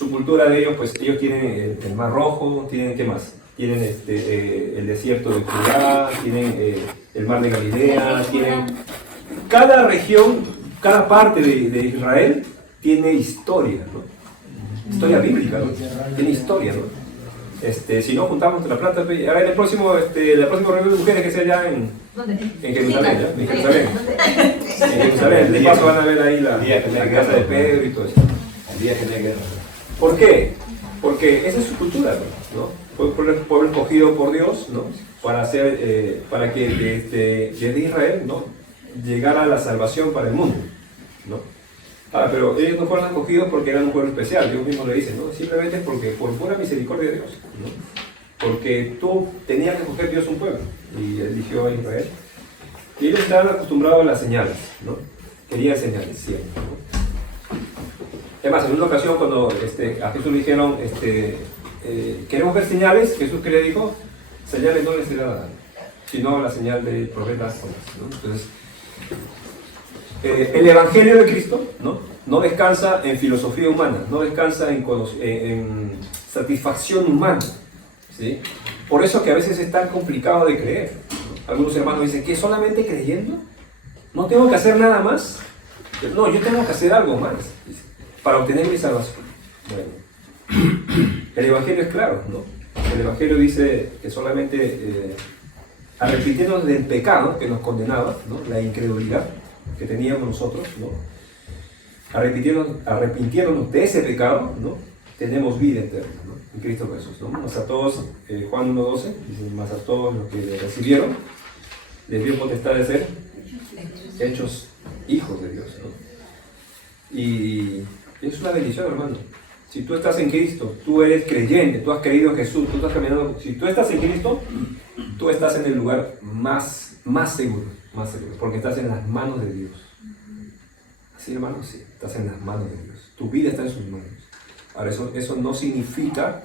su cultura de ellos, pues ellos tienen el Mar Rojo, tienen, ¿qué más? Tienen el desierto de Judá, tienen el Mar de Galilea, tienen... Cada región, cada parte de Israel tiene historia, ¿no? Historia bíblica, ¿no? Tiene historia, ¿no? Si no juntamos la plata, a ver, la próxima reunión de mujeres que sea allá en Jerusalén, ¿ya? En Jerusalén. En Jerusalén, de paso van a ver ahí la casa de Pedro y todo eso. El día que no hay guerra. ¿Por qué? Porque esa es su cultura, ¿no? Fue el pueblo escogido por Dios, ¿no? Para que desde Israel, ¿no? Llegara la salvación para el mundo, ¿no? Pero ellos no fueron escogidos porque eran un pueblo especial, Dios mismo le dice, ¿no? Simplemente es porque por pura misericordia de Dios, ¿no? Porque tú tenías que escoger Dios un pueblo y eligió a Israel. Y ellos estaban acostumbrados a las señales, ¿no? Querían señales siempre, ¿no? Además, en una ocasión cuando a Jesús le dijeron, queremos ver señales, Jesús ¿qué le dijo? Señales no les será dada, sino la señal del profeta Jonás, ¿no? Entonces, el Evangelio de Cristo, no descansa en filosofía humana, no descansa en satisfacción humana, ¿sí? Por eso que a veces es tan complicado de creer, ¿no? Algunos hermanos dicen que solamente creyendo, no tengo que hacer nada más. No, yo tengo que hacer algo más para obtener mi salvación. Bueno, el Evangelio es claro, ¿no? El Evangelio dice que solamente arrepintiéndonos del pecado que nos condenaba, ¿no? La incredulidad que teníamos nosotros, ¿no? Arrepintiéndonos de ese pecado, ¿no? Tenemos vida eterna, ¿no? En Cristo Jesús, ¿no? Más a todos, Juan 1:12, dice, más a todos los que le recibieron, les dio potestad de ser hechos hijos de Dios, ¿no? Y es una bendición, hermano. Si tú estás en Cristo, tú eres creyente, tú has creído en Jesús, tú estás caminando. Si tú estás en Cristo, tú estás en el lugar más seguro, porque estás en las manos de Dios. ¿Así, hermano? Sí, estás en las manos de Dios. Tu vida está en sus manos. Ahora, eso no significa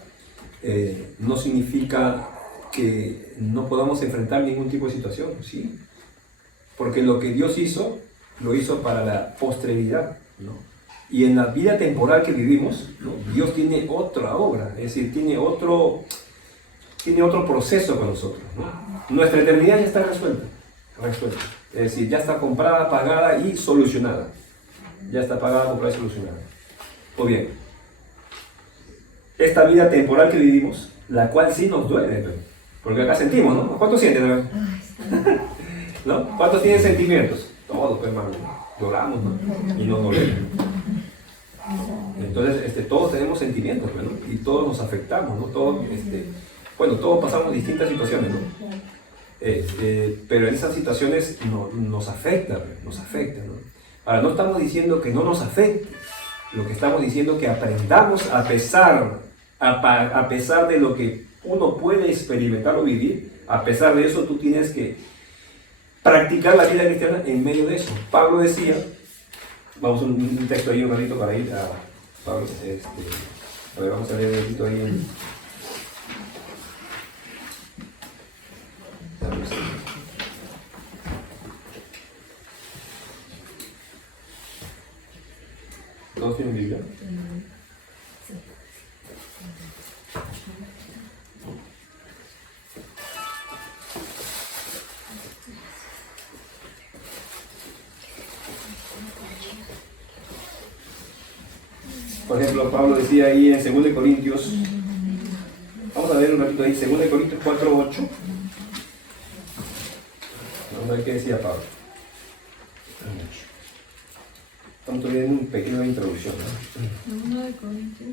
que no podamos enfrentar ningún tipo de situación, ¿sí? Porque lo que Dios hizo, lo hizo para la posteridad, ¿no? Y en la vida temporal que vivimos, ¿no? Dios tiene otra obra, es decir, tiene otro proceso con nosotros, ¿no? Nuestra eternidad ya está resuelta. Es decir, ya está comprada, pagada y solucionada. Ya está pagada, comprada y solucionada. Pues bien, esta vida temporal que vivimos, la cual sí nos duele, ¿no? Porque acá sentimos, ¿no? ¿Cuántos sienten, no? ¿No? ¿Cuántos tienen sentimientos? Todos, pues, hermano. Lloramos, ¿no? Y nos duele. Entonces, todos tenemos sentimientos, ¿no? Y todos nos afectamos, ¿no? Todos pasamos distintas situaciones, ¿no? Pero en esas situaciones nos afecta, ¿no? Ahora, no estamos diciendo que no nos afecte, lo que estamos diciendo es que aprendamos a pesar de lo que uno puede experimentar o vivir, a pesar de eso tú tienes que practicar la vida cristiana en medio de eso. Pablo decía, vamos a un texto ahí un ratito para ir a Pablo, a ver, vamos a leer un ratito ahí en... ¿Todos tienen Biblia? Sí. Por ejemplo, Pablo decía ahí en 2 Corintios, vamos a ver un ratito ahí, 2 Corintios 4:8. Vamos a ver qué decía Pablo. Estamos viendo una pequeña introducción, ¿no?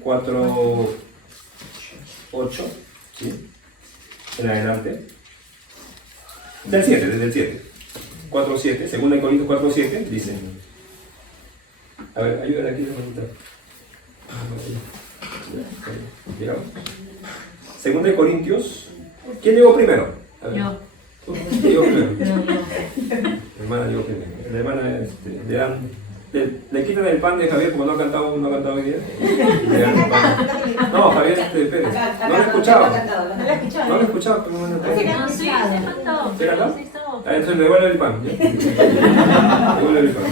4:8, ¿sí? En adelante. Desde el 7. 4:7, 2 Corintios 4:7, dice. A ver, ayúdale aquí, hermanita. Llegamos. 2 Corintios. ¿Quién llegó primero? Yo. ¿Quién llegó primero? No. La hermana llegó primero. La hermana le quitan el pan de Javier como no ha cantado hoy día. Le dan el pan. No, Javier Pérez. No lo he escuchado. No lo he escuchado. Pero no No, sí, se cantó. ¿Se cantó? Sí, estamos. Entonces le devuelve el pan. Le devuelve el pan.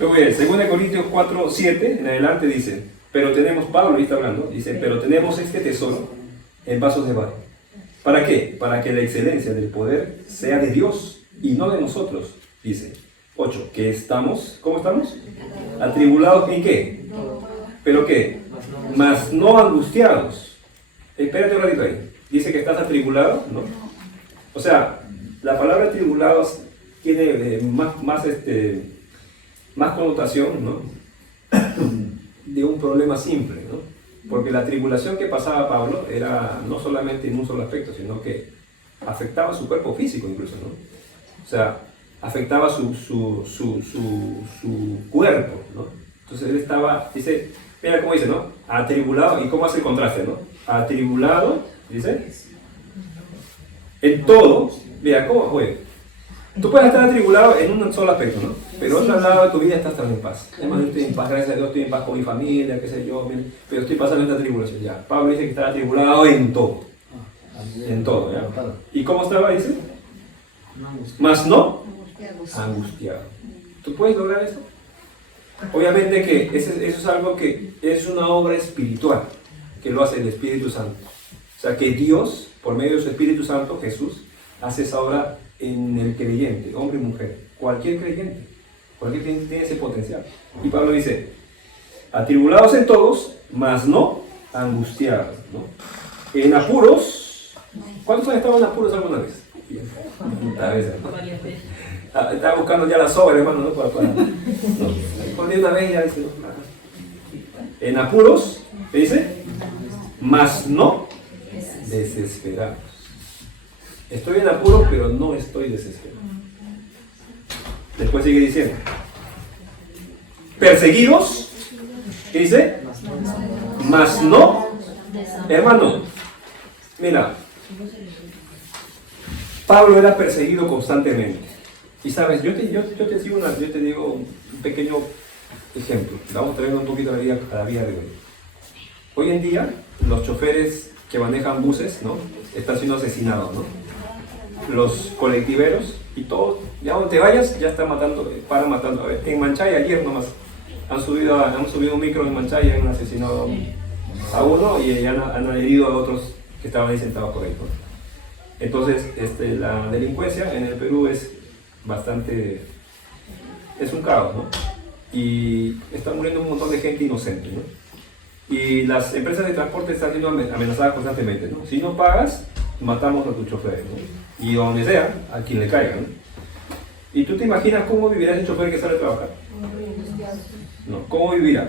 Muy bien, 2 Corintios 4, 7 en adelante dice, pero tenemos, Pablo ahí está hablando, dice, pero tenemos este tesoro en vasos de barro. ¿Para qué? Para que la excelencia del poder sea de Dios y no de nosotros, dice. 8, que estamos, ¿cómo estamos? Atribulados en qué, pero qué, mas no angustiados. Espérate un ratito ahí, dice que estás atribulado, ¿no? O sea, la palabra atribulados tiene más connotación, ¿no? De un problema simple, ¿no? Porque la tribulación que pasaba Pablo era no solamente en un solo aspecto, sino que afectaba su cuerpo físico incluso, ¿no? O sea, afectaba su cuerpo, ¿no? Entonces él estaba, dice, mira cómo dice, ¿no? Atribulado, ¿y cómo hace el contraste, no? Atribulado, dice, en todo, mira, ¿cómo fue? Tú puedes estar atribulado en un solo aspecto, ¿no? Pero otro lado de tu vida estás tan en paz. Además, yo estoy en paz, gracias a Dios, estoy en paz con mi familia, qué sé yo, pero estoy pasando esta tribulación, ya. Pablo dice que está atribulado en todo. En todo, ¿ya? ¿Y cómo estaba, dice? Más no angustiado. ¿Tú puedes lograr eso? Obviamente que eso es algo que es una obra espiritual, que lo hace el Espíritu Santo. O sea, que Dios, por medio de su Espíritu Santo, Jesús, hace esa obra en el creyente, hombre y mujer, cualquier creyente tiene ese potencial. Y Pablo dice, atribulados en todos, mas no angustiados, ¿no? En apuros, ¿cuántos han estado en apuros alguna vez? A veces, ¿no? Estaba buscando ya la sobra, hermano, ¿no? Por una vez ya dice, no, nada. En apuros, ¿qué dice? Mas no desesperados. Estoy en apuros, pero no estoy desesperado. Después sigue diciendo, perseguidos, ¿qué dice? Mas no, hermano, mira, Pablo era perseguido constantemente. Y sabes, yo te digo un pequeño ejemplo. Vamos a traer un poquito a la vida de hoy. Hoy en día, los choferes que manejan buses, ¿no? Están siendo asesinados, ¿no? Los colectiveros y todo, ya donde te vayas, ya están matando, paran matando. A ver, en Manchaya ayer nomás han subido un micro en Manchaya y han asesinado a uno y han herido a otros que estaban ahí sentados por ahí, ¿no? Entonces, la delincuencia en el Perú es un caos, ¿no? Y está muriendo un montón de gente inocente, ¿no? Y las empresas de transporte están siendo amenazadas constantemente, ¿no? Si no pagas, matamos a tu chofer, ¿no? Y donde sea, a quien le caiga, ¿no? ¿Y tú te imaginas cómo vivirá ese chofer que sale a trabajar? No, ¿cómo vivirá?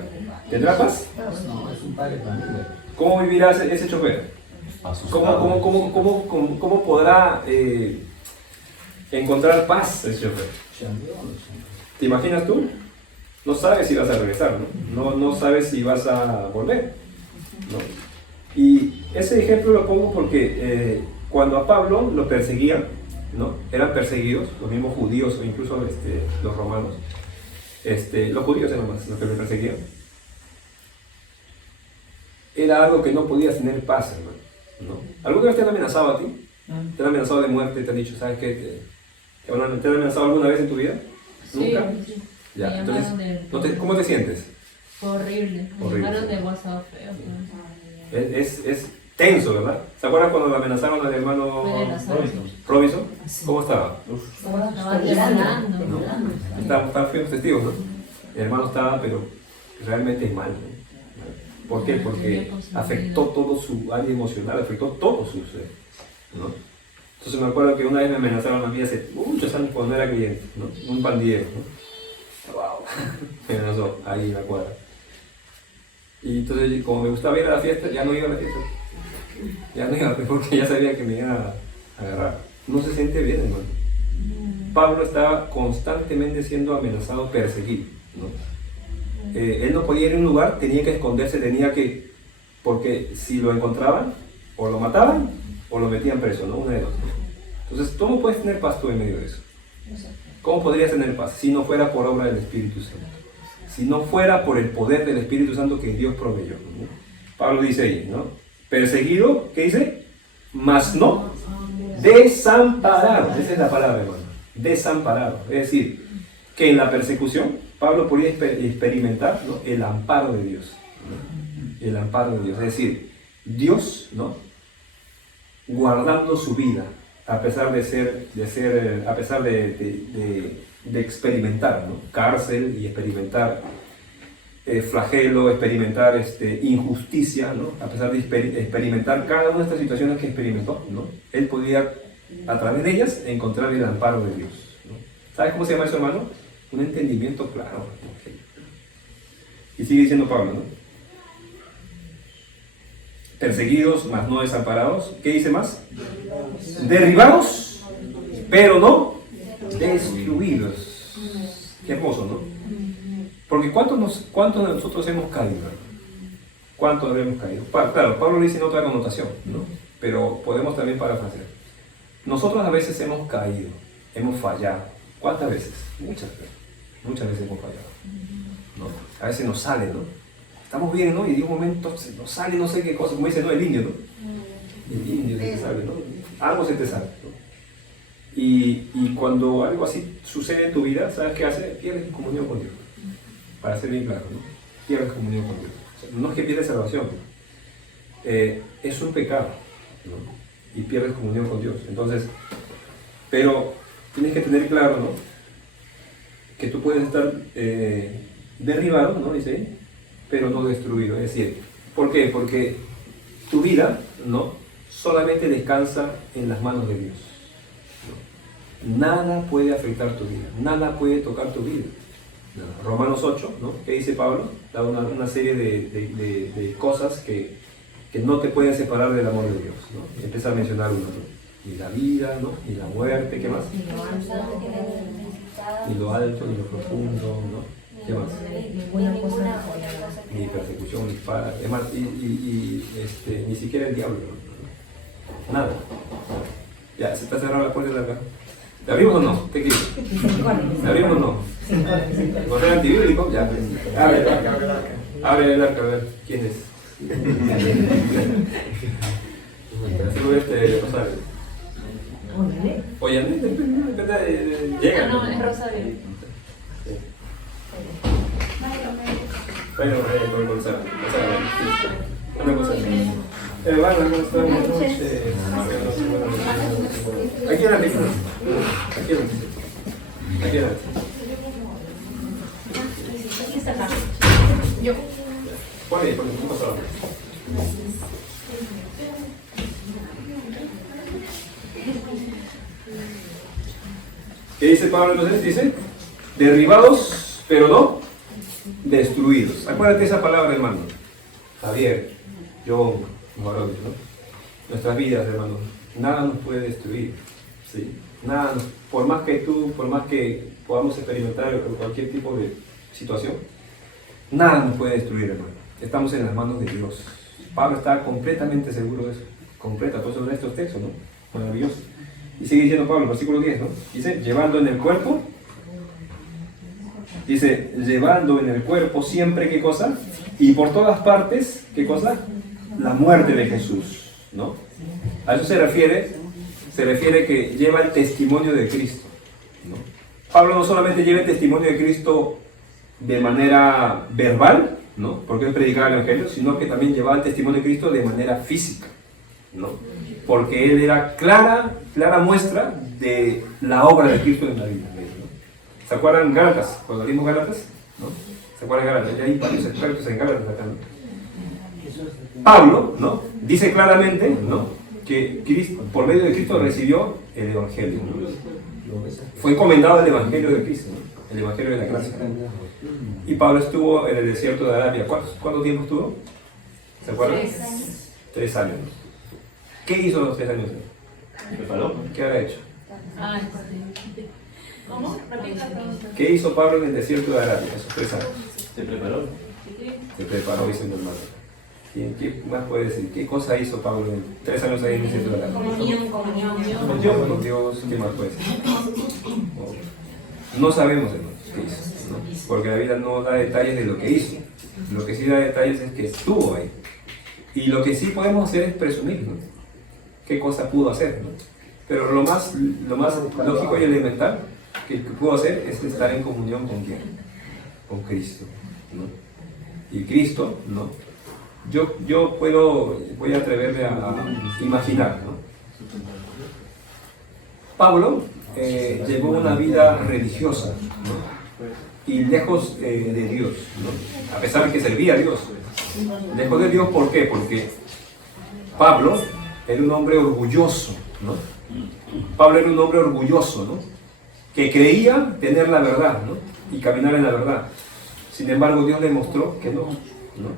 ¿Tendrá paz? No, es un padre de familia. ¿Cómo vivirá ese chofer? ¿Cómo podrá encontrar paz ese chofer? ¿Te imaginas tú? No sabes si vas a regresar, ¿no? No sabes si vas a volver, ¿no? Y ese ejemplo lo pongo porque cuando a Pablo lo perseguían, ¿no? Eran perseguidos, los mismos judíos o incluso los romanos. Los judíos eran más los que lo perseguían. Era algo que no podías tener paz, hermano, ¿no? ¿Alguna vez te han amenazado a ti? ¿Te han amenazado de muerte? ¿Te han dicho, sabes qué? ¿Te han amenazado alguna vez en tu vida? ¿Nunca? Sí. Ya, Me entonces, llamaron ¿cómo te sientes? Horrible. Me Horrible. llamaron de WhatsApp feo. Es tenso, ¿verdad? ¿Se acuerdan cuando lo amenazaron al hermano Robinson? ¿Cómo estaba? Estaba temblando. Estaban feos testigos, ¿no? El hermano estaba, pero realmente mal, ¿no? ¿Por qué? Porque afectó todo su área emocional, afectó todo su ser, ¿no? Entonces me acuerdo que una vez me amenazaron a mí hace muchos años cuando era creyente, ¿no? Un pandillero, ¿no? ¡Wow! Me amenazó ahí en la cuadra. Y entonces, como me gustaba ir a la fiesta, ya no iba a la fiesta. Ya no iba, porque ya sabía que me iba a agarrar. No se siente bien, hermano. Pablo estaba constantemente siendo amenazado, perseguido, ¿no? Él no podía ir a un lugar, tenía que esconderse, porque si lo encontraban, o lo mataban, o lo metían preso, ¿no? Una de dos. Entonces, ¿cómo puedes tener paz tú en medio de eso? ¿Cómo podrías tener paz si no fuera por obra del Espíritu Santo? Si no fuera por el poder del Espíritu Santo que Dios proveyó, ¿no? Pablo dice ahí, ¿no? Perseguido, ¿qué dice? Mas no desamparado. Esa es la palabra, hermano. Desamparado. Es decir, que en la persecución Pablo podía experimentar, ¿no?, el amparo de Dios, ¿no? El amparo de Dios, es decir, Dios, ¿no?, guardando su vida a pesar a pesar de experimentar, ¿no?, cárcel y experimentar flagelo, experimentar injusticia, ¿no?, a pesar de experimentar cada una de estas situaciones que experimentó, ¿no?, él podía a través de ellas encontrar el amparo de Dios, ¿no? ¿Sabes cómo se llama eso, hermano? Un entendimiento claro. Y sigue diciendo Pablo, ¿no? Perseguidos, mas no desamparados. ¿Qué dice más? Derribados, pero no destruidos. Qué hermoso, ¿no? Porque ¿cuántos de nosotros hemos caído? ¿Cuántos hemos caído? Claro, Pablo lo dice en otra connotación, ¿no? Pero podemos también parafrasear. Nosotros a veces hemos caído, hemos fallado. ¿Cuántas veces? Muchas veces hemos fallado, ¿no? A veces nos sale, ¿no? Estamos bien, ¿no? Y de un momento se nos sale no sé qué cosa, como dice, ¿no?, el indio, ¿no? El indio se te sale, ¿no? Algo se te sale, ¿no? Y cuando algo así sucede en tu vida, ¿sabes qué hace? Pierdes comunión con Dios. Para ser bien claro, ¿no? Pierdes comunión con Dios. O sea, no es que pierdes salvación, ¿no? Es un pecado, ¿no? Y pierdes comunión con Dios. Entonces, pero tienes que tener claro, ¿no?, que tú puedes estar derribado, ¿no?, dice ahí, pero no destruido. Es decir, ¿por qué? Porque tu vida, ¿no?, solamente descansa en las manos de Dios, ¿no? Nada puede afectar tu vida, nada puede tocar tu vida. No. Romanos 8, ¿no?, ¿qué dice Pablo? Da una serie de cosas que no te pueden separar del amor de Dios, ¿no? Empieza a mencionar uno, ¿no? Ni la vida, ¿no?, ni la muerte, ¿qué más? Ni lo alto, ni lo profundo, ¿no? ¿Qué más? Ni persecución, ni espada, además, ni siquiera el diablo, ¿no? Nada. Ya, se está cerrando la puerta de acá. ¿La abrimos o no? ¿Qué quieres? ¿La abrimos o no? ¿No es antibíblico? Ya. Abre el arca. Abre el arca, a ver, ¿quién es? Sube Rosario. Oye, llega. No, es Rosario. Bueno, voy a comenzar. Una cosa. Buenas noches. Aquí adelante. Aquí adelante. Aquí adelante. Yo. Ponle, ¿qué pasó? ¿Qué dice Pablo entonces? Dice, derribados, pero no destruidos. Acuérdate esa palabra, hermano. Javier, John, Marodio, ¿no? Nuestras vidas, hermano, nada nos puede destruir, ¿sí? Nada, por más que podamos experimentar cualquier tipo de situación, nada nos puede destruir, hermano. Estamos en las manos de Dios. Pablo está completamente seguro de eso. Completa, por eso en estos textos, ¿no? Maravilloso. Y sigue diciendo Pablo, versículo 10, ¿no? Dice, llevando en el cuerpo, siempre, ¿qué cosa? Y por todas partes, ¿qué cosa? La muerte de Jesús, ¿no? A eso se refiere que lleva el testimonio de Cristo, ¿no? Pablo no solamente lleva el testimonio de Cristo de manera verbal, ¿no?, porque él predicaba el Evangelio, sino que también llevaba el testimonio de Cristo de manera física, ¿no?, porque él era clara muestra de la obra de Cristo en la vida, ¿no? ¿Se acuerdan Gálatas? Cuando leímos Gálatas, ¿no? ¿Se acuerdan Gálatas? Ya hay varios expertos en Gálatas acá, ¿no? Pablo, ¿no?, dice claramente, ¿no?, que Cristo, por medio de Cristo recibió el Evangelio, ¿no? Fue encomendado el Evangelio de Cristo, ¿no?, el Evangelio de la gracia. Y Pablo estuvo en el desierto de Arabia. ¿Cuánto tiempo estuvo? ¿Se acuerdan? 3 años. ¿Qué hizo los 3 años? ¿Preparó? ¿Qué había hecho? ¿Cómo? Repita la pregunta. ¿Qué hizo Pablo en el desierto de Arabia esos 3 años? ¿Se preparó? Se preparó, dice mi hermano. ¿Qué más puede decir? ¿Qué cosa hizo Pablo en 3 años ahí en el desierto de Arabia? Comunión. Comunión con Dios. ¿Qué más puede decir? No sabemos, hermanos, qué hizo, ¿no? Porque la Biblia no da detalles de lo que hizo. Lo que sí da detalles es que estuvo ahí. Y lo que sí podemos hacer es presumir, ¿no?, qué cosa pudo hacer, ¿no? Pero lo más lógico y elemental que puedo hacer es estar en comunión con quién, con Cristo, ¿no? Y Cristo, ¿no? Yo voy a atreverme a imaginar, ¿no? Pablo llevó una vida religiosa, ¿no? Y lejos de Dios, ¿no? A pesar de que servía a Dios. Lejos de Dios, ¿por qué? Porque Pablo era un hombre orgulloso, ¿no? Pablo era un hombre orgulloso, ¿no? Que creía tener la verdad, ¿no? Y caminar en la verdad. Sin embargo, Dios le mostró que no, ¿no?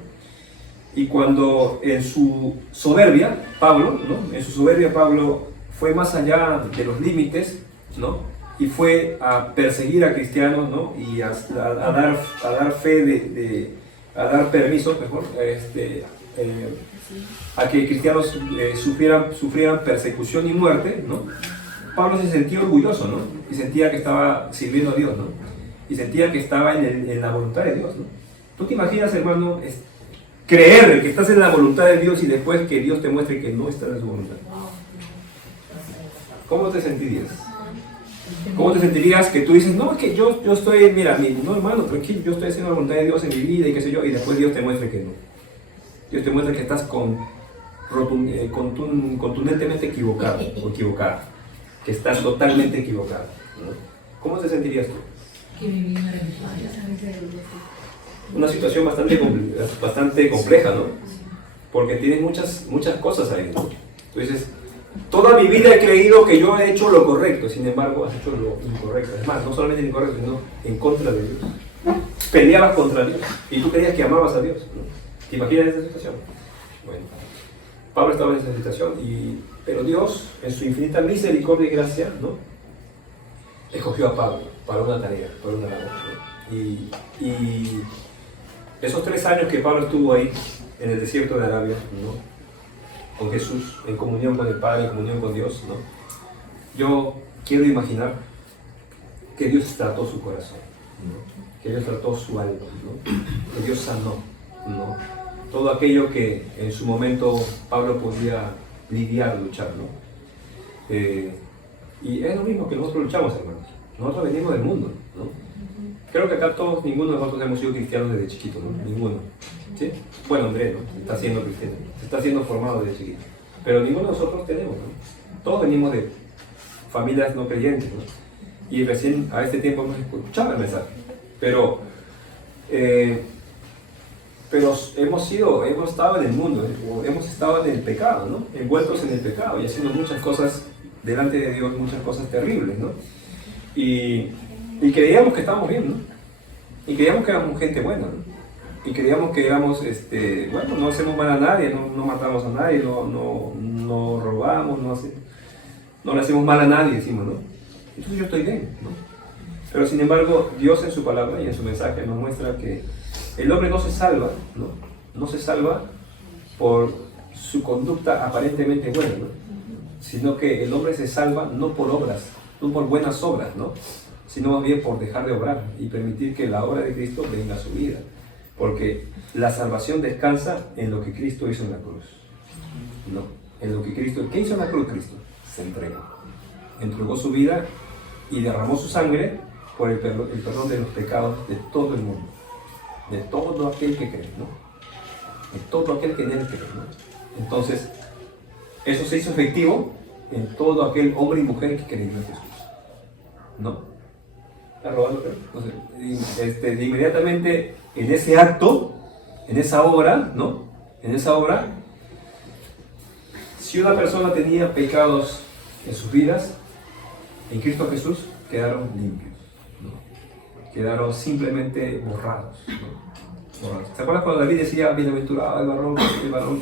Y cuando en su soberbia, Pablo, ¿no? En su soberbia, Pablo fue más allá de los límites, ¿no? Y fue a perseguir a cristianos, ¿no? Y a dar fe, a dar permiso, mejor, a que cristianos sufrieran persecución y muerte, ¿no? Pablo se sentía orgulloso, ¿no? Y sentía que estaba sirviendo a Dios, ¿no? Y sentía que estaba en la voluntad de Dios, ¿no? ¿Tú te imaginas, hermano, creer que estás en la voluntad de Dios y después que Dios te muestre que no estás en su voluntad? ¿Cómo te sentirías? ¿Cómo te sentirías que tú dices, no, es que yo estoy, mira, no, hermano, tranquilo, yo estoy haciendo la voluntad de Dios en mi vida y qué sé yo, y después Dios te muestre que no? Dios te muestra que estás contundentemente equivocado o equivocada, que estás totalmente equivocado, ¿no? ¿Cómo te sentirías tú? Una situación bastante compleja, ¿no? Porque tienes muchas cosas ahí, ¿no? Tú dices, toda mi vida he creído que yo he hecho lo correcto, sin embargo has hecho lo incorrecto. Es más, no solamente incorrecto, sino en contra de Dios. Peleabas contra Dios y tú creías que amabas a Dios, ¿no? ¿Te imaginas esa situación? Bueno, Pablo estaba en esa situación, pero Dios, en su infinita misericordia y gracia, ¿no? Escogió a Pablo para una tarea, para una labor, ¿no? Y esos 3 años que Pablo estuvo ahí, en el desierto de Arabia, ¿no? Con Jesús, en comunión con el Padre, en comunión con Dios, ¿no? Yo quiero imaginar que Dios trató su corazón, ¿no? Que Dios trató su alma, ¿no? Que Dios sanó, ¿no? Todo aquello que en su momento Pablo podía lidiar, luchar, ¿no? Y es lo mismo que nosotros luchamos, hermanos. Nosotros venimos del mundo, ¿no? Creo que acá ninguno de nosotros hemos sido cristianos desde chiquitos, ¿no? Ninguno. ¿Sí? Bueno, Andrés, ¿no? Está siendo cristiano, está siendo formado desde chiquito. Pero ninguno de nosotros tenemos, ¿no? Todos venimos de familias no creyentes, ¿no? Y recién a este tiempo hemos escuchado el mensaje. Pero hemos estado en el mundo, hemos estado en el pecado, ¿no? Envueltos en el pecado y haciendo muchas cosas delante de Dios, muchas cosas terribles, ¿no? Y creíamos que estábamos bien, ¿no? Y creíamos que éramos gente buena, ¿no? Y creíamos que éramos, bueno, no hacemos mal a nadie, no matamos a nadie, no robamos, no le hacemos mal a nadie, decimos, ¿no? Entonces yo estoy bien, ¿no? Pero sin embargo, Dios en su palabra y en su mensaje nos muestra que el hombre no se salva, ¿no? No se salva por su conducta aparentemente buena, ¿no? Sino que el hombre se salva no por obras, no por buenas obras, ¿no? Sino más bien por dejar de obrar y permitir que la obra de Cristo venga a su vida. Porque la salvación descansa en lo que Cristo hizo en la cruz, ¿no? En lo que Cristo, ¿qué hizo en la cruz Cristo? Se entregó su vida y derramó su sangre por el perdón de los pecados de todo el mundo, de todo aquel que cree, ¿no? De todo aquel que en él cree, ¿no? Entonces, eso se hizo efectivo en todo aquel hombre y mujer que creyó en Jesús, ¿no? ¿Está robando? Entonces, inmediatamente en ese acto, en esa obra, ¿no? En esa obra, si una persona tenía pecados en sus vidas, en Cristo Jesús quedaron limpios, ¿no? Quedaron simplemente borrados, ¿no? Borrados. ¿Se acuerdan cuando David decía, bienaventurado el varón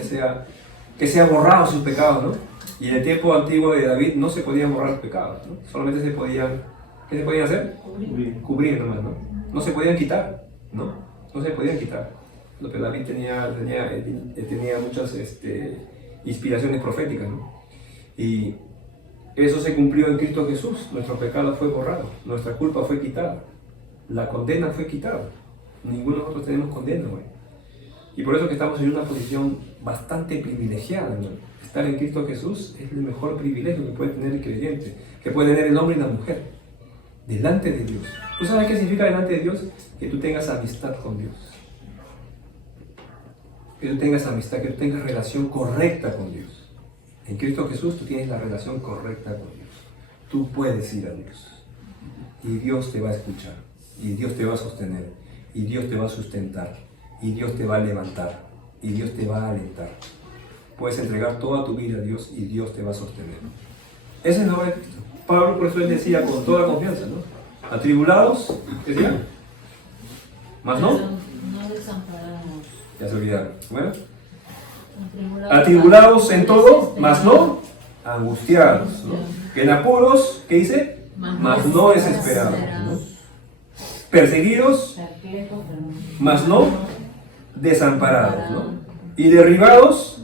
que sea borrado sus pecados, ¿no? Y en el tiempo antiguo de David no se podían borrar los pecados, ¿no? Solamente se podían, ¿qué se podían hacer? Cubrir nomás, ¿no? No se podían quitar, ¿no? No se podían quitar. Lo que David tenía muchas inspiraciones proféticas, ¿no? Y eso se cumplió en Cristo Jesús. Nuestro pecado fue borrado, nuestra culpa fue quitada, la condena fue quitada. Ninguno de nosotros tenemos condena, güey. Y por eso que estamos en una posición bastante privilegiada, ¿no? Estar en Cristo Jesús es el mejor privilegio que puede tener el creyente, que puede tener el hombre y la mujer, delante de Dios. ¿Tú sabes qué significa delante de Dios? Que tú tengas amistad con Dios. Que tú tengas amistad, que tú tengas relación correcta con Dios. En Cristo Jesús tú tienes la relación correcta con Dios. Tú puedes ir a Dios. Y Dios te va a escuchar. Y Dios te va a sostener. Y Dios te va a sustentar. Y Dios te va a levantar. Y Dios te va a alentar. Puedes entregar toda tu vida a Dios y Dios te va a sostener. Esa es la obra de Cristo. Pablo por eso él decía con toda confianza, ¿no? Atribulados, ¿qué decía? Más no. No desamparados. Ya se olvidaron. Bueno. Atribulados en todo, más no angustiados, ¿no? En apuros, ¿qué dice? Más no desesperados, ¿no? Perseguidos, más no desamparados, ¿no? Y derribados,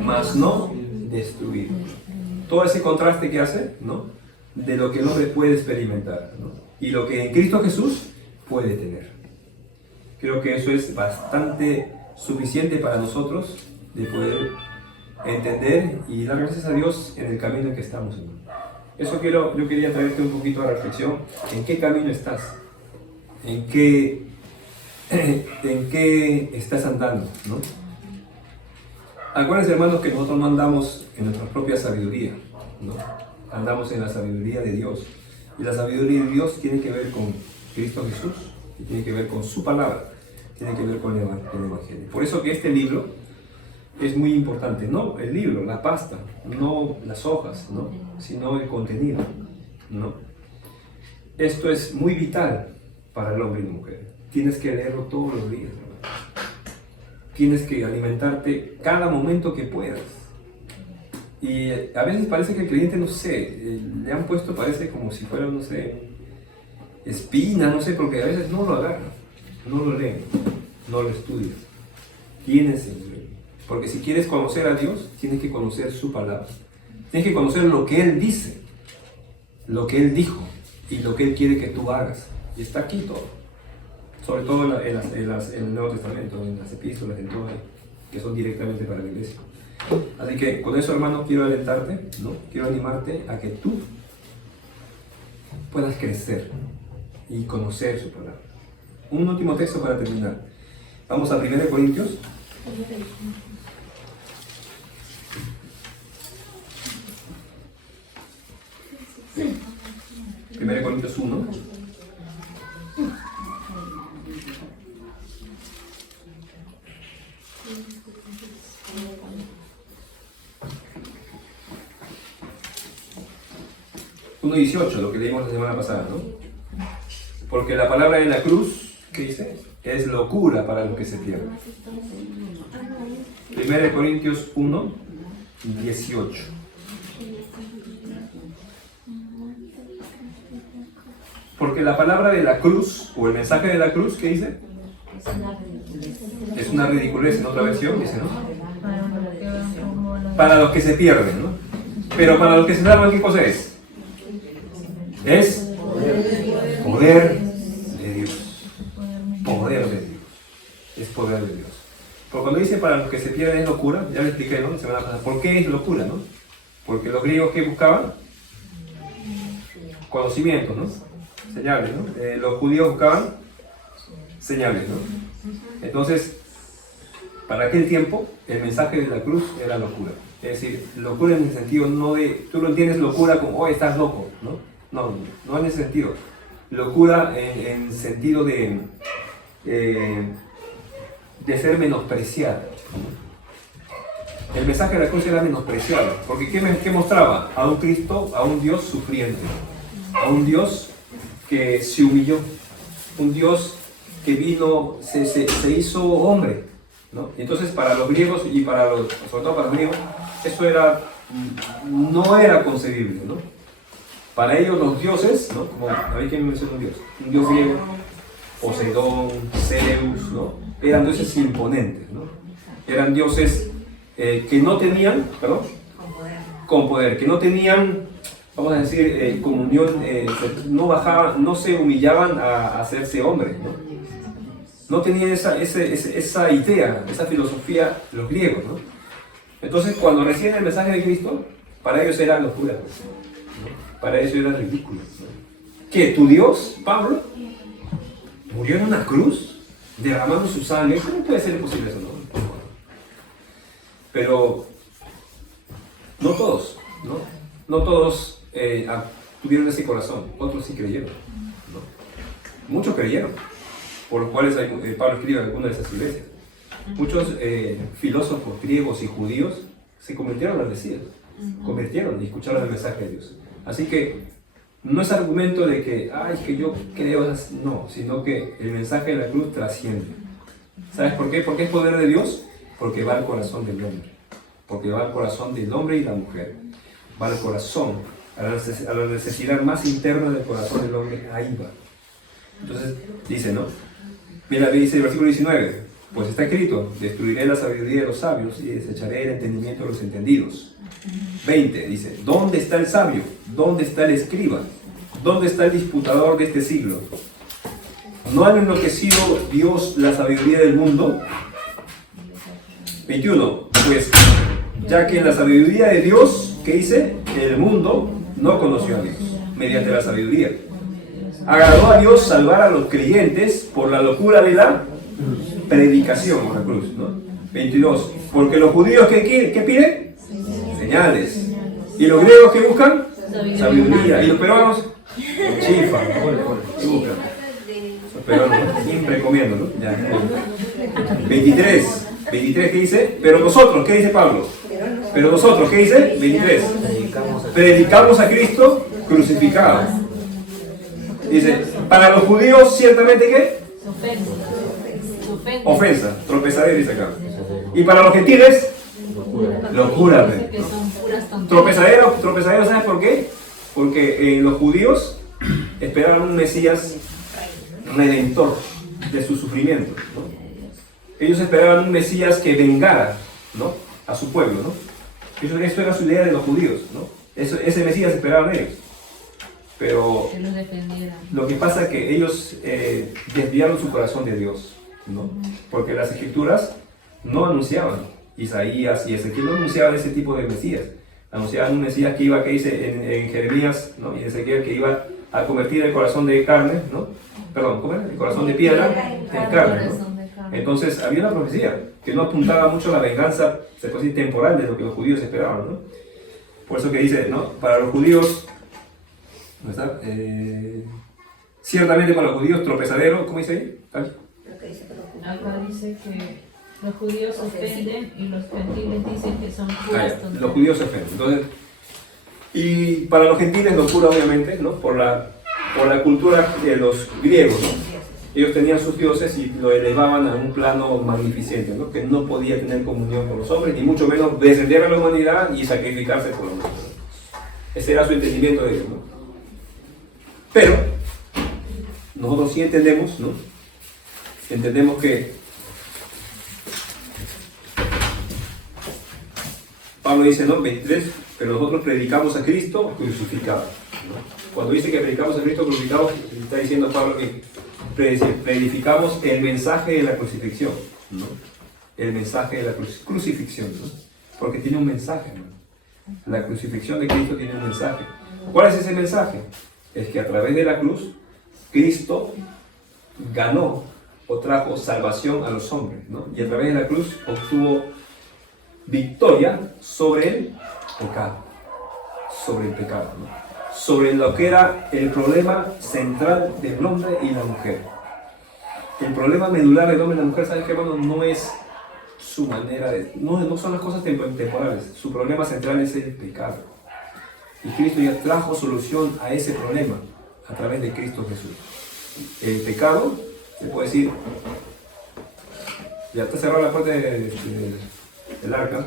más no destruidos. Todo ese contraste que hace, ¿no? De lo que el hombre puede experimentar, ¿no? Y lo que en Cristo Jesús puede tener. Creo que eso es bastante suficiente para nosotros de poder entender y dar gracias a Dios en el camino en que estamos, ¿no? Eso yo quería traerte un poquito a reflexión. ¿En qué camino estás? ¿En qué estás andando, ¿no? Acuérdense, hermanos, que nosotros no andamos en nuestra propia sabiduría, ¿no? Andamos en la sabiduría de Dios. Y la sabiduría de Dios tiene que ver con Cristo Jesús, y tiene que ver con su palabra, tiene que ver con el Evangelio. Por eso que este libro es muy importante, no el libro, la pasta, no las hojas, ¿no? Sino el contenido, ¿no? Esto es muy vital para el hombre y la mujer. Tienes que leerlo todos los días, ¿no? Tienes que alimentarte cada momento que puedas. Y a veces parece que el creyente, no sé, le han puesto, parece como si fuera, no sé, espina, no sé, porque a veces no lo agarran, no lo leen, no lo estudian. Tienes que leer. Porque si quieres conocer a Dios, tienes que conocer su palabra. Tienes que conocer lo que Él dice, lo que Él dijo y lo que Él quiere que tú hagas. Y está aquí todo. Sobre todo en el Nuevo Testamento, en las epístolas, en todo, que son directamente para la iglesia. Así que con eso, hermano, quiero alentarte, ¿no? Quiero animarte a que tú puedas crecer y conocer su palabra. Un último texto para terminar. Vamos a 1 Corintios. 1 Corintios 1. Uno 18, lo que leímos la semana pasada, ¿no? Porque la palabra de la cruz, ¿qué dice? Es locura para los que se pierden. 1 Corintios 1, 18. Porque la palabra de la cruz, o el mensaje de la cruz, ¿qué dice? Es una ridiculez, en otra versión dice, ¿no? Para los que se pierden, ¿no? Pero para los que se salvan, ¿qué cosa es? Es poder de Dios. Poder de Dios. Es poder de Dios. Porque cuando dice para los que se pierden es locura, ya lo expliqué, ¿no? ¿Por qué es locura, no? Porque los griegos que buscaban conocimiento, ¿no? Señales, ¿no? Los judíos buscaban señales, ¿no? Entonces, para aquel tiempo, el mensaje de la cruz era locura. Es decir, locura en el sentido no de, tú lo entiendes locura como, oh, estás loco, ¿no? No en ese sentido. Locura en sentido de ser menospreciado. El mensaje de la cruz era menospreciado, porque ¿qué mostraba? A un Cristo, a un Dios sufriente, a un Dios que se humilló, un Dios que vino, se hizo hombre, ¿no? Entonces para los griegos y sobre todo para los griegos, eso no era concebible, ¿no? Para ellos los dioses, ¿no? Como, a ver quién menciona un dios griego, Poseidón, Zeus, ¿no? Eran dioses imponentes, ¿no? Eran dioses que no tenían, con poder, que no tenían, vamos a decir, comunión, no se humillaban a hacerse hombres, ¿no? No tenían esa idea, esa filosofía los griegos, ¿no? Entonces, cuando reciben el mensaje de Cristo, para ellos era locura, ¿no? Para ellos era ridículo, ¿no? ¿Qué? ¿Tu Dios, Pablo, murió en una cruz, derramando su sangre? ¿Cómo puede ser posible eso? No? Pero no todos, ¿no? No todos tuvieron ese corazón, otros sí creyeron, ¿no? Muchos creyeron, por los cuales Pablo escribe en alguna de esas iglesias. Muchos filósofos griegos y judíos se convirtieron al Mesías, convirtieron y escucharon el mensaje de Dios. Así que no es argumento de que, ay, que yo creo, no, sino que el mensaje de la cruz trasciende. ¿Sabes por qué? Porque es poder de Dios, porque va al corazón del hombre, porque va al corazón del hombre y la mujer, va al corazón, a la necesidad más interna del corazón del hombre, ahí va. Entonces dice, ¿no? Mira, dice el versículo 19, pues está escrito, destruiré la sabiduría de los sabios y desecharé el entendimiento de los entendidos. 20, dice, ¿dónde está el sabio? ¿Dónde está el escriba? ¿Dónde está el disputador de este siglo? ¿No ha enloquecido Dios la sabiduría del mundo? 21, pues ya que en la sabiduría de Dios, ¿qué dice? El mundo no conoció a Dios mediante la sabiduría. Agradó a Dios salvar a los creyentes por la locura de la predicación, o la cruz, ¿no? 22, porque los judíos ¿qué piden? Señales. ¿Y los griegos qué buscan? Sabiduría. ¿Y los peruanos? Chifa. ¿Qué buscan? Los peruanos siempre comiendo, ¿no? Ya. 23, ¿qué dice? Pero nosotros, ¿qué dice Pablo? Pero nosotros, ¿qué dice? 23. Predicamos a Cristo crucificado. Dice, para los judíos, ciertamente, ¿qué? Ofensa, tropezadero, dice acá. Y para los gentiles, locura. Tropezadero, ¿sabes por qué? Porque los judíos esperaban un Mesías redentor de su sufrimiento, ¿no? Ellos esperaban un Mesías que vengara, ¿no?, a su pueblo, ¿no? Eso era su idea de los judíos, ¿no? Ese Mesías esperaban ellos. Pero lo que pasa es que ellos desviaron su corazón de Dios, ¿no? Porque las escrituras no anunciaban, Isaías y Ezequiel no anunciaban ese tipo de Mesías. Anunciaban un Mesías que iba, que dice en Jeremías, ¿no?, y Ezequiel, que iba a convertir el corazón de carne, ¿no? Perdón, ¿cómo era? El corazón de piedra en carne, ¿no? Entonces había una profecía que no apuntaba mucho a la venganza, se puede decir, temporal de lo que los judíos esperaban, ¿no? Por eso que dice, ¿no?, para los judíos, ¿dónde está? Ciertamente para los judíos tropezadero, ¿cómo dice ahí? Acá dice que los judíos ofenden y los gentiles dicen que son puras tonterías. Los judíos se ofenden. Entonces, y para los gentiles locura, obviamente, ¿no?, por la cultura de los griegos, ¿no? Ellos tenían sus dioses y lo elevaban a un plano magnificente, ¿no?, que no podía tener comunión con los hombres, ni mucho menos descender a la humanidad y sacrificarse por los hombres. Ese era su entendimiento de ellos, ¿no? Pero nosotros sí entendemos, ¿no? Entendemos que Pablo dice, ¿no?, 23, pero nosotros predicamos a Cristo crucificado, ¿no? Cuando dice que predicamos a Cristo crucificado, está diciendo Pablo que predicamos el mensaje de la crucifixión, ¿no? El mensaje de la crucifixión, ¿no? Porque tiene un mensaje, ¿no? La crucifixión de Cristo tiene un mensaje. ¿Cuál es ese mensaje? Es que a través de la cruz, Cristo ganó o trajo salvación a los hombres, ¿no? Y a través de la cruz obtuvo victoria sobre el pecado, ¿no? Sobre lo que era el problema central del hombre y la mujer. El problema medular del hombre y la mujer, ¿sabes qué, hermano? No es su manera de... No son las cosas temporales. Su problema central es el pecado. Y Cristo ya trajo solución a ese problema a través de Cristo Jesús. El pecado, se puede decir... Ya está cerrada la puerta del arca.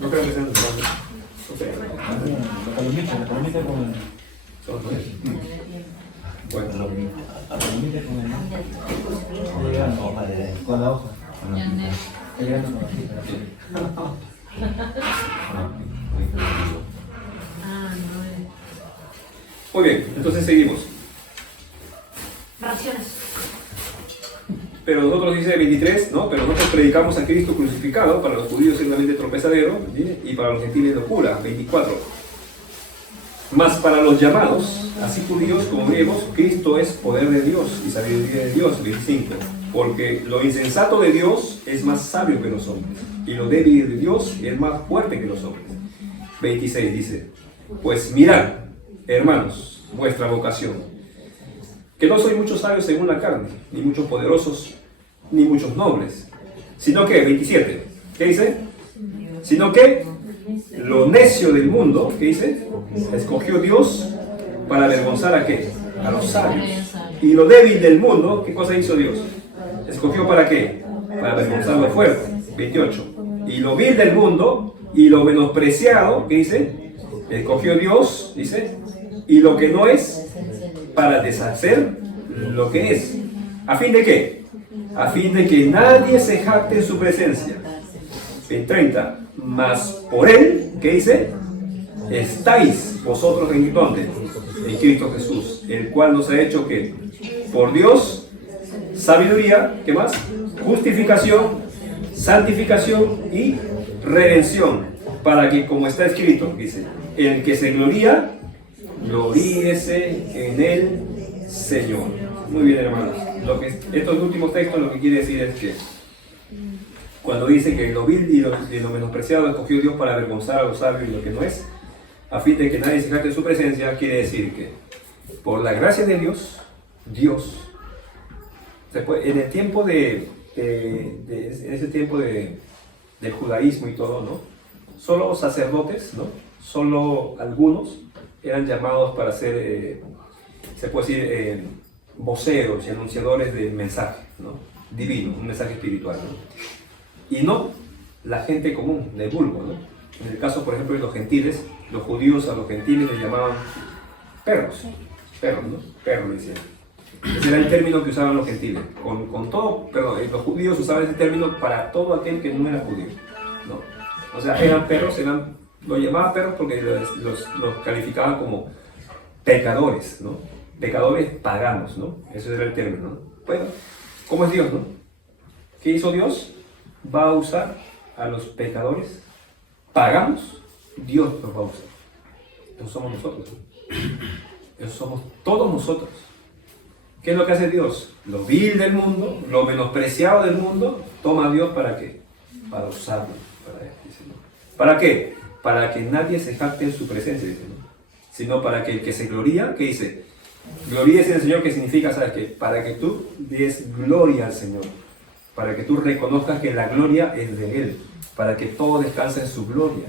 No creo que sea necesario. Bueno, con la hoja. muy bien, entonces seguimos. Raciones. Pero nosotros, dice 23, ¿no? Pero nosotros predicamos a Cristo crucificado, para los judíos ciertamente tropezadero, ¿sí?, y para los gentiles locura. 24. Mas para los llamados, así judíos como griegos, Cristo es poder de Dios y sabiduría de Dios. 25. Porque lo insensato de Dios es más sabio que los hombres, y lo débil de Dios es más fuerte que los hombres. 26 dice: pues mirad, hermanos, vuestra vocación, que no sois muchos sabios según la carne, ni muchos poderosos, ni muchos nobles, sino que, 27, ¿qué dice? Sino que lo necio del mundo, ¿qué dice? Escogió Dios para avergonzar a qué? A los sabios. Y lo débil del mundo, ¿qué cosa hizo Dios? ¿Escogió para qué? Para avergonzar lo fuerte. 28. Y lo vil del mundo y lo menospreciado, ¿qué dice? Escogió Dios, dice, y lo que no es, para deshacer lo que es. ¿A fin de qué? A fin de que nadie se jacte en su presencia. En 30. Mas por él, ¿qué dice? Estáis vosotros en ¿dónde? En Cristo Jesús, el cual nos ha hecho que por Dios sabiduría, ¿qué más? Justificación, santificación y redención, para que, como está escrito, dice, el que se gloría, gloríese en el Señor. Muy bien, hermanos. Estos últimos textos lo que quiere decir es que cuando dice que lo vil y lo menospreciado escogió Dios para avergonzar a los sabios y lo que no es, a fin de que nadie se jacte en su presencia, quiere decir que por la gracia de Dios, en el tiempo en ese tiempo del judaísmo y todo, ¿no? Solo sacerdotes, ¿no? Solo algunos eran llamados para ser, se puede decir, voceros y anunciadores del mensaje, ¿no? Divino, un mensaje espiritual, ¿no? Y no la gente común, del vulgo, ¿no? En el caso, por ejemplo, de los gentiles, los judíos a los gentiles les llamaban perros, ¿no? Perros, decían. Ese era el término que usaban los gentiles. Con todo, perdón, los judíos usaban ese término para todo aquel que no era judío, ¿no? O sea, eran perros, lo llamaban perros porque los calificaban como pecadores, ¿no? Pecadores paganos, ¿no? Ese era el término, ¿no? Bueno, ¿cómo es Dios, no? ¿Qué hizo Dios? Va a usar a los pecadores paganos, Dios los va a usar. Eso somos nosotros, ¿no? Eso somos todos nosotros. ¿Qué es lo que hace Dios? Lo vil del mundo, lo menospreciado del mundo, toma a Dios ¿para qué? Para usarlo. ¿Para qué? Para que nadie se jacte en su presencia, dice, ¿no? Sino para que el que se gloría, ¿qué dice? Gloríese en el Señor, ¿qué significa? ¿Sabes qué? Para que tú des gloria al Señor, para que tú reconozcas que la gloria es de Él, para que todo descanse en su gloria.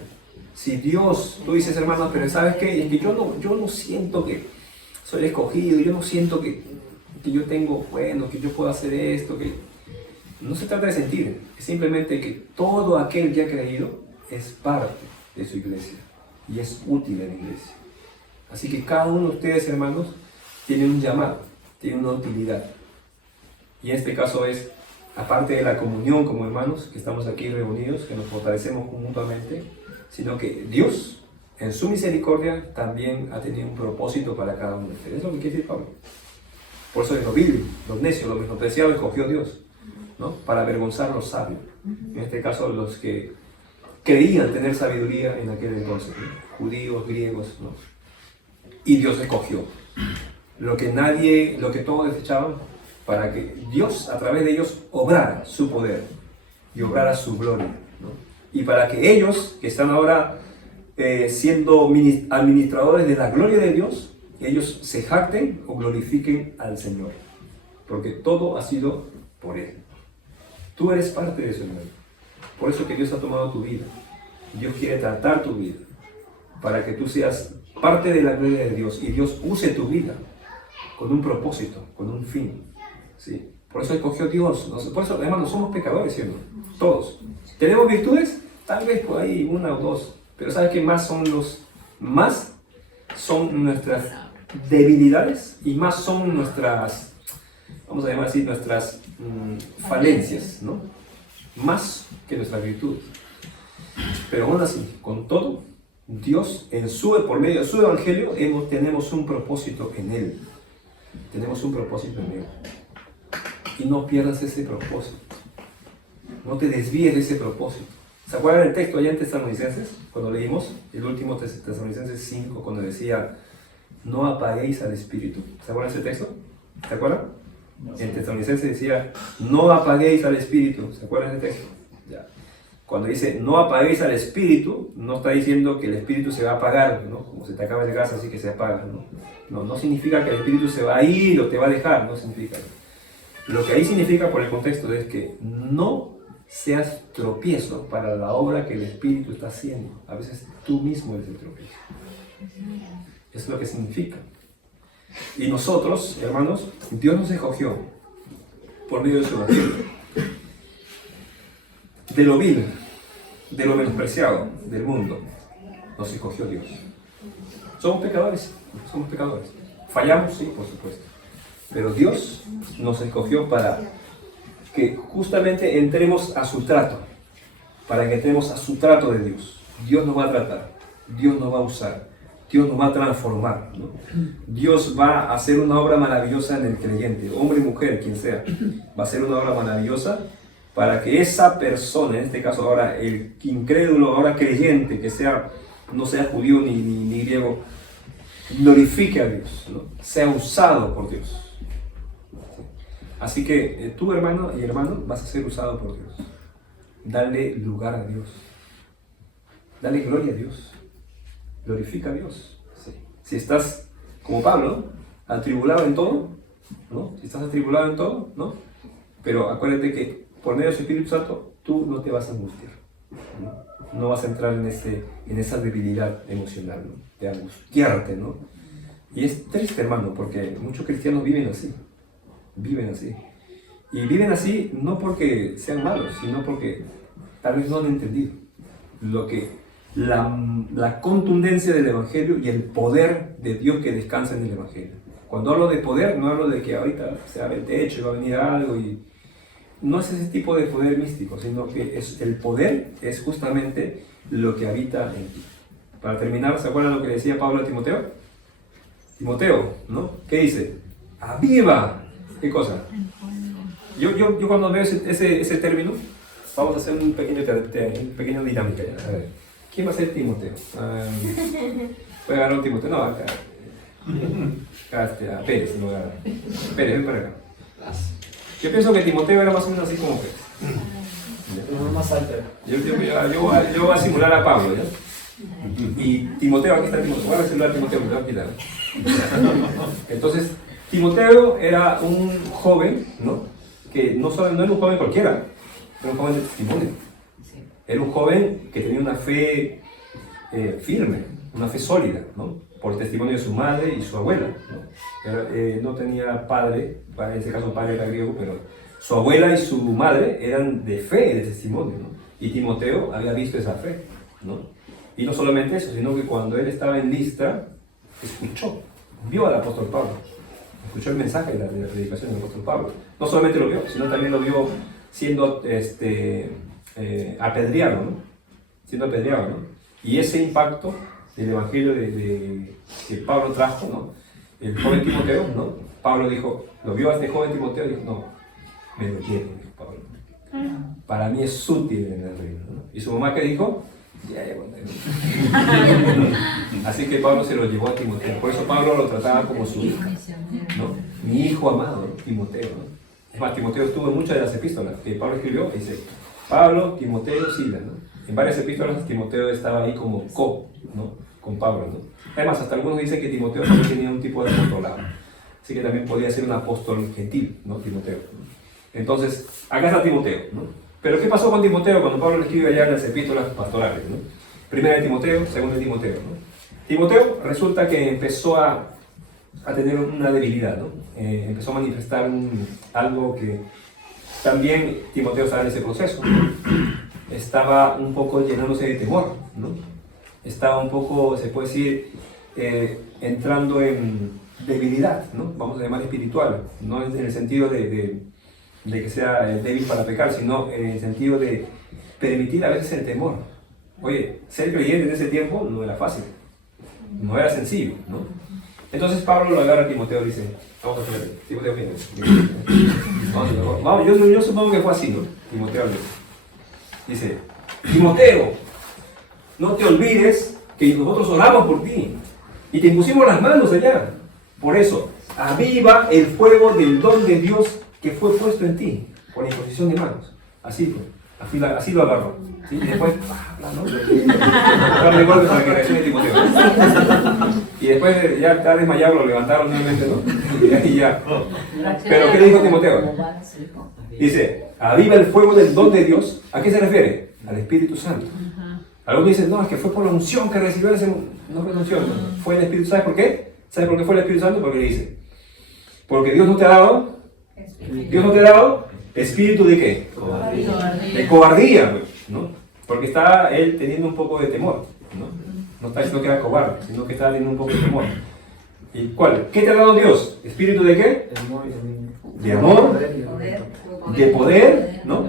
Si Dios, tú dices, hermano, pero ¿sabes qué? Es que yo no siento que soy escogido, yo no siento que yo tengo, bueno, que yo puedo hacer esto, que... No se trata de sentir, es simplemente que todo aquel que ha creído es parte de su iglesia y es útil en la iglesia. Así que cada uno de ustedes, hermanos, tiene un llamado, tiene una utilidad. Y en este caso es, aparte de la comunión como hermanos, que estamos aquí reunidos, que nos fortalecemos mutuamente, sino que Dios, en su misericordia, también ha tenido un propósito para cada uno de ustedes. Es lo que quiere decir Pablo. Por eso de lo vil, los necios, los menospreciados escogió Dios, ¿no? Para avergonzar a los sabios. En este caso, los que creían tener sabiduría en aquel entonces, ¿no? Judíos, griegos, ¿no? Y Dios escogió lo que todos desechaban, para que Dios, a través de ellos, obrara su poder y obrara su gloria, ¿no? Y para que ellos, que están ahora siendo administradores de la gloria de Dios, ellos se jacten o glorifiquen al Señor, porque todo ha sido por Él. Tú eres parte de eso, hermano. Por eso que Dios ha tomado tu vida. Dios quiere tratar tu vida, para que tú seas parte de la gloria de Dios, y Dios use tu vida con un propósito, con un fin, ¿sí? Por eso escogió Dios. Por eso, hermanos, somos pecadores, ¿sí o no? Todos. ¿Tenemos virtudes? Tal vez por ahí una o dos, pero ¿sabes qué más son nuestras debilidades y más son nuestras, vamos a llamar así, nuestras falencias, ¿no? Más que nuestras virtudes. Pero aún así, con todo, Dios, por medio de su evangelio, tenemos un propósito en Él. Tenemos un propósito en Él. Y no pierdas ese propósito. No te desvíes de ese propósito. ¿Se acuerdan del texto allá en Tesalonicenses? Cuando leímos el último Tesalonicenses 5, cuando decía, no apaguéis al Espíritu. ¿Se acuerdan de ese texto? ¿Se acuerdan? En Tesalonicenses decía, no apaguéis al Espíritu. ¿Se acuerdan de ese texto? Ya. Cuando dice, no apaguéis al Espíritu, no está diciendo que el Espíritu se va a apagar, ¿no? Como se te acaba el gas, así que se apaga, ¿no? No, no significa que el Espíritu se va a ir o te va a dejar, no significa. Lo que ahí significa por el contexto es que no seas tropiezo para la obra que el Espíritu está haciendo. A veces tú mismo eres el tropiezo. Eso es lo que significa. Y nosotros, hermanos, Dios nos escogió por medio de su evangelio. De lo vil, de lo menospreciado del mundo, nos escogió Dios. Somos pecadores, Fallamos, sí, por supuesto. Pero Dios nos escogió para que justamente entremos a su trato, para que entremos a su trato de Dios. Dios nos va a tratar, Dios nos va a usar, Dios nos va a transformar, ¿no? Dios va a hacer una obra maravillosa en el creyente, hombre y mujer, quien sea, va a hacer una obra maravillosa para que esa persona, en este caso ahora el incrédulo, ahora creyente, que sea, no sea judío ni griego, glorifique a Dios, ¿no? Sea usado por Dios. Así que tú, hermano y hermano, vas a ser usado por Dios. Dale lugar a Dios. Dale gloria a Dios. Glorifica a Dios. Sí. Si estás, como Pablo, atribulado en todo, ¿no? Si estás atribulado en todo, ¿no? Pero acuérdate que por medio del Espíritu Santo, tú no te vas a angustiar. No vas a entrar en esa debilidad emocional, ¿no? De angustiarte, ¿no? Y es triste, hermano, porque muchos cristianos viven así. Viven así. Y viven así no porque sean malos, sino porque tal vez no han entendido lo que la contundencia del Evangelio y el poder de Dios que descansa en el Evangelio. Cuando hablo de poder, no hablo de que ahorita se abre el techo y va a venir algo y no es ese tipo de poder místico, sino que el poder es justamente lo que habita en ti. Para terminar, ¿se acuerdan lo que decía Pablo a Timoteo? Timoteo, ¿no? ¿Qué dice? ¡Aviva! ¿Qué cosa? Yo cuando veo ese término, vamos a hacer un pequeño dinámica ya. A ver, ¿quién va a ser Timoteo? Voy a agarrar un Timoteo. No, acá. A Pérez, no voy a agarrar. Pérez, ven para acá. Yo pienso que Timoteo era más o menos así como Pérez. Uno más alto. Yo voy a simular a Pablo, ¿ya? Y Timoteo, aquí está Timoteo. Voy a simular a Timoteo, me lo voy a quitar. Entonces, Timoteo era un joven, ¿no? Que no era un joven cualquiera, era un joven de testimonio. Era un joven que tenía una fe firme, una fe sólida, ¿no? Por el testimonio de su madre y su abuela, ¿no? No tenía padre, en este caso padre era griego, pero su abuela y su madre eran de fe, de testimonio, ¿no? Y Timoteo había visto esa fe, ¿no? Y no solamente eso, sino que cuando él estaba en Listra, vio al apóstol Pablo, escuchó el mensaje de la predicación del apóstol Pablo. No solamente lo vio, sino también lo vio siendo apedreado, ¿no? Siendo apedreado, ¿no? Y ese impacto del evangelio que Pablo trajo, ¿no? El joven Timoteo, ¿no? Pablo dijo, lo vio a este joven Timoteo y dijo, no, me lo quiero, dijo Pablo. Para mí es útil en el reino, ¿no? Y su mamá, ¿qué dijo? Así que Pablo se lo llevó a Timoteo. Por eso Pablo lo trataba como su hijo, ¿no? Mi hijo amado, ¿no? Timoteo, ¿no? Es más, Timoteo estuvo en muchas de las epístolas que Pablo escribió. Dice Pablo, Timoteo, Silas, ¿no? En varias epístolas Timoteo estaba ahí como ¿no? Con Pablo, ¿no? Además, hasta algunos dicen que Timoteo también tenía un tipo de apostolado, así que también podía ser un apóstol gentil, ¿no? Timoteo. Entonces, acá está Timoteo, ¿no? Pero ¿qué pasó con Timoteo cuando Pablo le escribe allá en las epístolas pastorales, ¿no? Primera de Timoteo, segunda de Timoteo, ¿no? Timoteo resulta que empezó a tener una debilidad, ¿no? Empezó a manifestar algo que también Timoteo estaba en ese proceso, ¿no? Estaba un poco llenándose de temor, ¿no? Estaba un poco, se puede decir, entrando en debilidad, ¿no? Vamos a llamar espiritual, no en el sentido de que sea débil para pecar, sino en el sentido de permitir a veces el temor. Oye, ser creyente en ese tiempo no era fácil, no era sencillo, ¿no? Entonces Pablo lo agarra a Timoteo y dice, vamos a ver, Timoteo viene. Vamos, yo supongo que fue así, ¿no? Timoteo dice, Timoteo, no te olvides que nosotros oramos por ti y te impusimos las manos allá. Por eso, aviva el fuego del don de Dios que fue puesto en ti, por la imposición de manos. Así fue, así lo agarró. ¿Sí? Y después, darle golpe para que reaccione Timoteo. Y después ya está desmayado, lo levantaron nuevamente, ¿no? Y ya. Pero ¿qué le dijo Timoteo? Dice, aviva el fuego del don de Dios. ¿A qué se refiere? Al Espíritu Santo. Algunos dicen, no, es que fue por la unción que recibió ese... No fue la unción, fue el Espíritu. ¿Sabes por qué? ¿Sabes por qué fue el Espíritu Santo? Porque le dice, porque Dios no te ha dado, espíritu de qué? De cobardía, ¿no? Porque está él teniendo un poco de temor, ¿no? No está diciendo que era cobarde, sino que está teniendo un poco de temor. ¿Y cuál? ¿Qué te ha dado Dios? ¿Espíritu de qué? De amor, de poder, ¿no?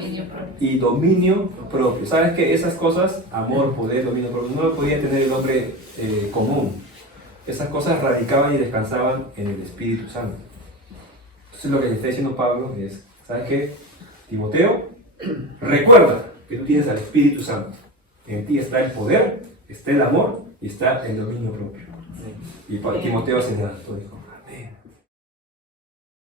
Y dominio propio. ¿Sabes que esas cosas, amor, poder, dominio propio, no lo podía tener el hombre común? Esas cosas radicaban y descansaban en el Espíritu Santo. Entonces lo que le está diciendo Pablo es, ¿sabes qué? Timoteo, recuerda que tú tienes al Espíritu Santo. En ti está el poder, está el amor y está el dominio propio. Y Timoteo se levantó y dijo, amén.